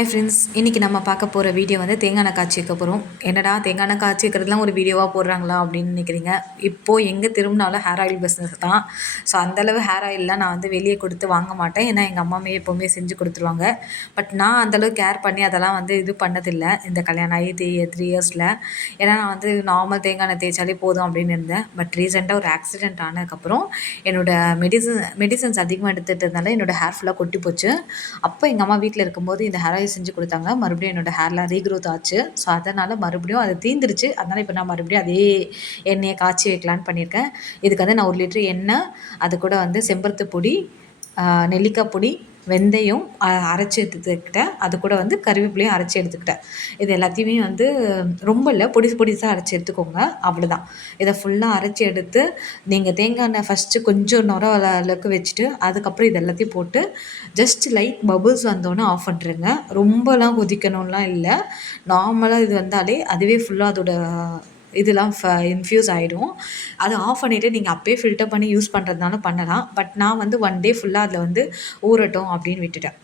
Hi friends, இன்றைக்கி நம்ம பார்க்க போகிற வீடியோ வந்து தேங்காய் எண்ணெய் காய்ச்சி வைக்க போகிறோம். என்னடா தேங்காய் எண்ணெய் காய்ச்சி வைக்கிறதுலாம் ஒரு வீடியோவாக போடுறாங்களா அப்படின்னு நினைக்கிறீங்க. இப்போது எங்கே திரும்பினாலும் ஹேர் ஆயில் பிஸ்னஸ் தான். ஸோ அந்தளவு ஹேர் ஆயிலெலாம் நான் வந்து வெளியே கொடுத்து வாங்க மாட்டேன். ஏன்னா எங்கள் அம்மாமே எப்போவுமே செஞ்சு கொடுத்துருவாங்க. பட் நான் அந்தளவு கேர் பண்ணி அதெல்லாம் வந்து இது பண்ணதில்லை இந்த கல்யாணம் ஆகி 3 இயர்ஸில். ஏன்னா நான் வந்து நார்மல் தேங்காய் எண்ணெய் தேய்ச்சாலே போதும் அப்படின்னு இருந்தேன். பட் ரீசெண்டாக ஒரு ஆக்சிடெண்ட் ஆனதுக்கப்புறம் என்னோடய மெடிசன்ஸ் அதிகமாக எடுத்துகிட்டதுனால என்னோடய ஹேர் ஃபுல்லாக கொட்டி போச்சு. அப்போ எங்கள் அம்மா வீட்டில் இருக்கும்போது இந்த ஹேர் ஆயில் செஞ்சு கொடுத்தாங்க. மறுபடியும் என்னோடய ஹேர்லாம் ரீக்ரோத் ஆச்சு. ஸோ அதனால் மறுபடியும் அது தீந்துருச்சு. அதனால் இப்போ நான் மறுபடியும் அதே எண்ணெயை காய்ச்சி வைக்கலான்னு பண்ணியிருக்கேன். இதுக்கு வந்து நான் 1 லிட்டர் எண்ணெய், அது கூட வந்து செம்பருத்தி பொடி, நெல்லிக்காய் பொடி, வெந்தயம் அரைச்சி எடுத்துக்கிட்டேன். அது கூட வந்து கறிவேப்பிலையும் அரைச்சி எடுத்துக்கிட்டேன். இது எல்லாத்தையுமே வந்து ரொம்ப இல்லை, பொடிசாக அரைச்சி எடுத்துக்கோங்க. அவ்வளோதான். இதை ஃபுல்லாக அரைச்சி எடுத்து நீங்கள் தேங்காய் எண்ணெய் ஃபஸ்ட்டு கொஞ்சம் நுர அளவுக்கு வச்சுட்டு அதுக்கப்புறம் இது எல்லாத்தையும் போட்டு ஜஸ்ட் லைட் பபுள்ஸ் வந்தோன்னே ஆஃப் பண்ணிருங்க. ரொம்பலாம் கொதிக்கணும்லாம் இல்லை. நார்மலாக இது வந்தாலே அதுவே ஃபுல்லாக அதோட இதெல்லாம் இன்ஃப்யூஸ் ஆகிடும். அதை ஆஃப் பண்ணிவிட்டு நீங்கள் அப்போயே ஃபில்டர் பண்ணி யூஸ் பண்ணுறதுனாலும் பண்ணலாம். பட் நான் வந்து 1 டே ஃபுல்லாக அதில் வந்து ஊறட்டும் அப்படின்னு விட்டுட்டேன்.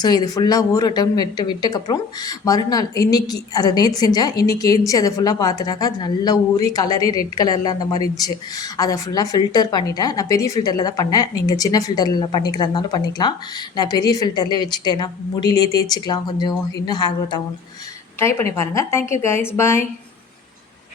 ஸோ இது ஃபுல்லாக ஊறட்டும்னு விட்டக்கப்புறம் மறுநாள் இன்றைக்கி அதை நேற்று செஞ்சேன். இன்றைக்கி ஏஞ்சி அதை ஃபுல்லாக பார்த்துட்டாக்கா அது நல்லா ஊறி கலரே ரெட் கலரில் அந்த மாதிரி இருந்துச்சு. அதை ஃபுல்லாக ஃபில்டர் பண்ணிட்டேன். நான் பெரிய ஃபில்டரில் தான் பண்ணேன். நீங்கள் சின்ன ஃபில்டரில் பண்ணிக்கிறதுனாலும் பண்ணிக்கலாம். நான் பெரிய ஃபில்டர்லேயே வச்சுக்கிட்டேன். ஏன்னா முடியிலே தேய்ச்சிக்கலாம், கொஞ்சம் இன்னும் ஹேர் க்ரோத் ஆகும். ட்ரை பண்ணி பாருங்கள். தேங்க்யூ கைஸ், பாய்.